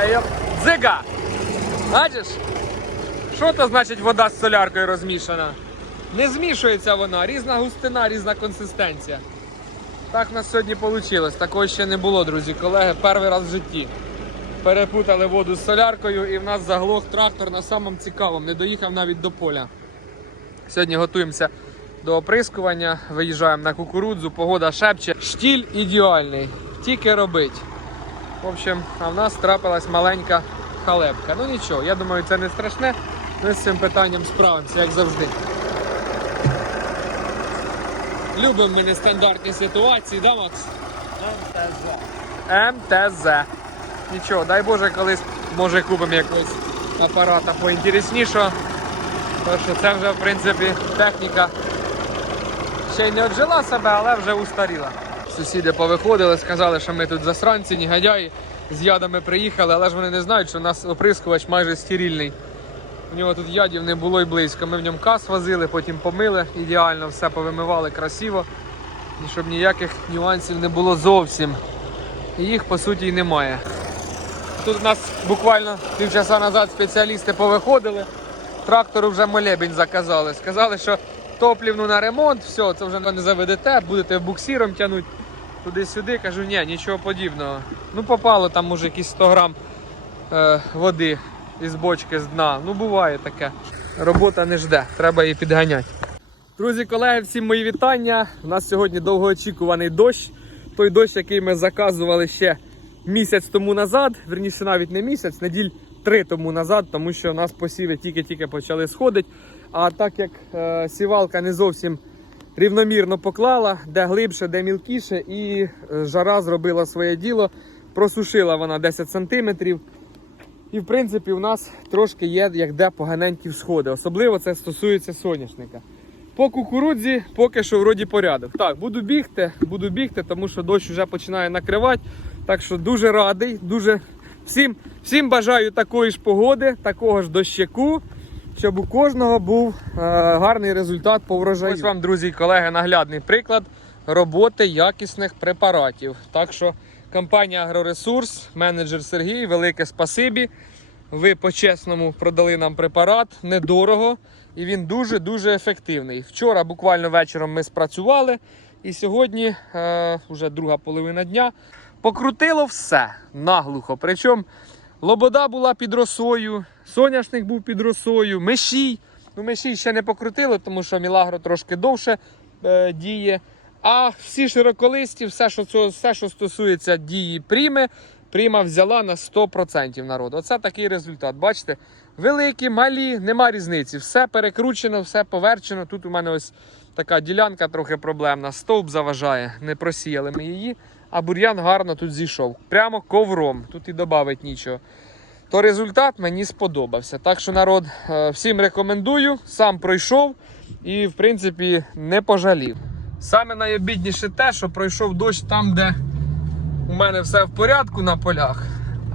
Дзига! Бачиш? Що то значить вода з соляркою розмішана? Не змішується вона, різна густина, різна консистенція. Так в нас сьогодні вийшло. Такого ще не було, друзі, колеги. Перший раз в житті. Перепутали воду з соляркою і в нас заглох трактор на самому цікавому, не доїхав навіть до поля. Сьогодні готуємося до оприскування, виїжджаємо на кукурудзу, погода шепче. Штіль ідеальний, тільки робить. В общем, а в нас трапилась маленька халепка. Ну нічого, я думаю, це не страшне. Ми з цим питанням справимося, як завжди. Любимо ми нестандартні ситуації, да, Макс? МТЗ. МТЗ. Нічого, дай Боже, колись може купимо якогось апарата поінтереснішого. Тому що це вже в принципі техніка ще й не отжила себе, але вже устаріла. Сусіди повиходили, сказали, що ми тут засранці, негодяї, з ядами приїхали, але ж вони не знають, що у нас оприскувач майже стерильний. У нього тут ядів не було й близько. Ми в ньому кас возили, потім помили ідеально, все повимивали красиво. І щоб ніяких нюансів не було зовсім. І їх по суті й немає. Тут у нас буквально півчаса назад спеціалісти повиходили. Трактору вже молебень заказали. Сказали, що топлівну на ремонт, все, це вже не заведете, будете буксиром тягнути туди-сюди. Кажу, ні, нічого подібного. Ну попало там може якісь 100 грам е, води із бочки з дна. Ну буває таке. Робота не жде, треба її підганяти. Друзі, колеги, всім мої вітання. У нас сьогодні довгоочікуваний дощ. Той дощ, який ми заказували ще місяць тому назад, верніше навіть не місяць, неділь три тому назад, тому що у нас посіви тільки-тільки почали сходити. А так як е, сівалка не зовсім рівномірно поклала, де глибше, де мілкіше, і е, жара зробила своє діло. Просушила вона 10 сантиметрів. І в принципі у нас трошки є як де поганенькі всходи. Особливо це стосується соняшника. По кукурудзі поки що вроді порядок. Так, буду бігти, буду бігти, тому що дощ вже починає накривати. Так що дуже радий, дуже всім, всім бажаю такої ж погоди, такого ж дощаку, щоб у кожного був е, гарний результат по врожаю. Ось вам, друзі і колеги, наглядний приклад роботи якісних препаратів. Так що компанія Агроресурс, менеджер Сергій, велике спасибі. Ви по-чесному продали нам препарат недорого і він дуже-дуже ефективний. Вчора буквально вечором ми спрацювали, і сьогодні е, вже друга половина дня. Покрутило все наглухо. Причому лобода була під росою, соняшник був під росою, мешій. Ну, мешій ще не покрутило, тому що Мілагро трошки довше е, діє. А всі широколисті, все, що все, що стосується дії пріми, пріма взяла на 100% народу. Оце такий результат. Бачите? Великі, малі, нема різниці. Все перекручено, все поверчено. Тут у мене ось така ділянка трохи проблемна. Стовп заважає, не просіяли ми її, а бур'ян гарно тут зійшов. Прямо ковром. Тут і додати нічого. То результат мені сподобався. Так що, народ, е, всім рекомендую, сам пройшов і, в принципі, не пожалів. Саме найобідніше те, що пройшов дощ там, де у мене все в порядку на полях,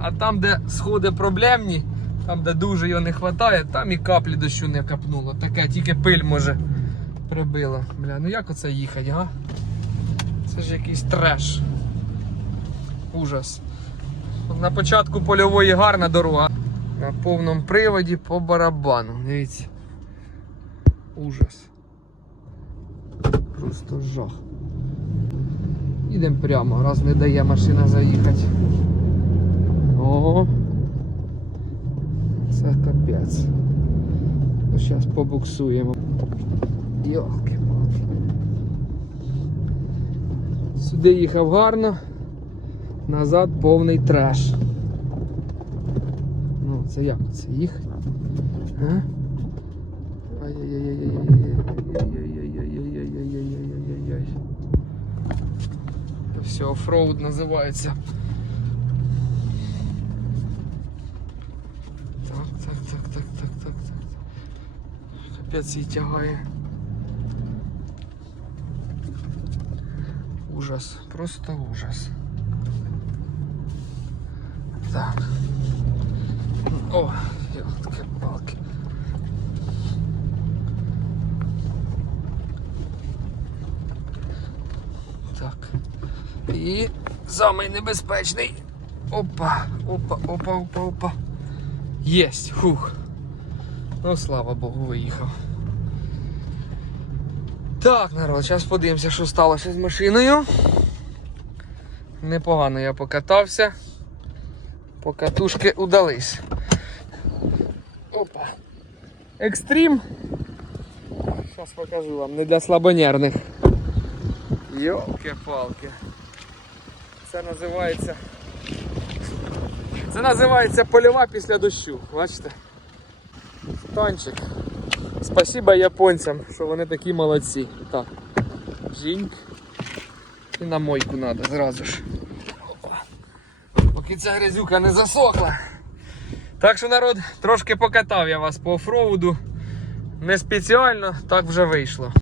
а там, де сходи проблемні, там, де дуже його не вистачає, там і каплі дощу не капнуло. Таке тільки пиль може прибило. Бля, ну як оце їхати, га? Це ж якийсь треш. Ужас. На початку польової гарна дорога. На повному приводі по барабану. Дивіться. Ужас. Просто жах. Їдемо прямо, раз не дає машина заїхати. О, це капець. Ну, зараз побуксуємо. йолки палки Сюди їхав гарно, назад повний треш. Ну, це як це їхати? А? Ай-яй-яй-яй-яй-яй-яй-яй-яй-яй-яй-яй-яй-яй-яй. Це все оффроуд називається. Так, так, так, так, так, так, так. Капець її тягає. Ужас, просто ужас. Так. О, елки палки Так. І самий небезпечний. Опа, опа, опа, опа, опа. Єсть, фух. Ну, слава Богу, виїхав. Так, народ, зараз подивимося, що сталося з машиною. Непогано я покатався. Покатушки удались. Опа. Екстрім. Зараз покажу вам, не для слабонервних. Йолки-палки. Це називається. Це називається польова після дощу. Бачите? Танчик. Спасибо японцям, що вони такі молодці. Так. Жінк. І на мойку треба зразу ж. Поки ця грязюка не засохла. Так що, народ, трошки покатав я вас по офроуду. Не спеціально, так вже вийшло.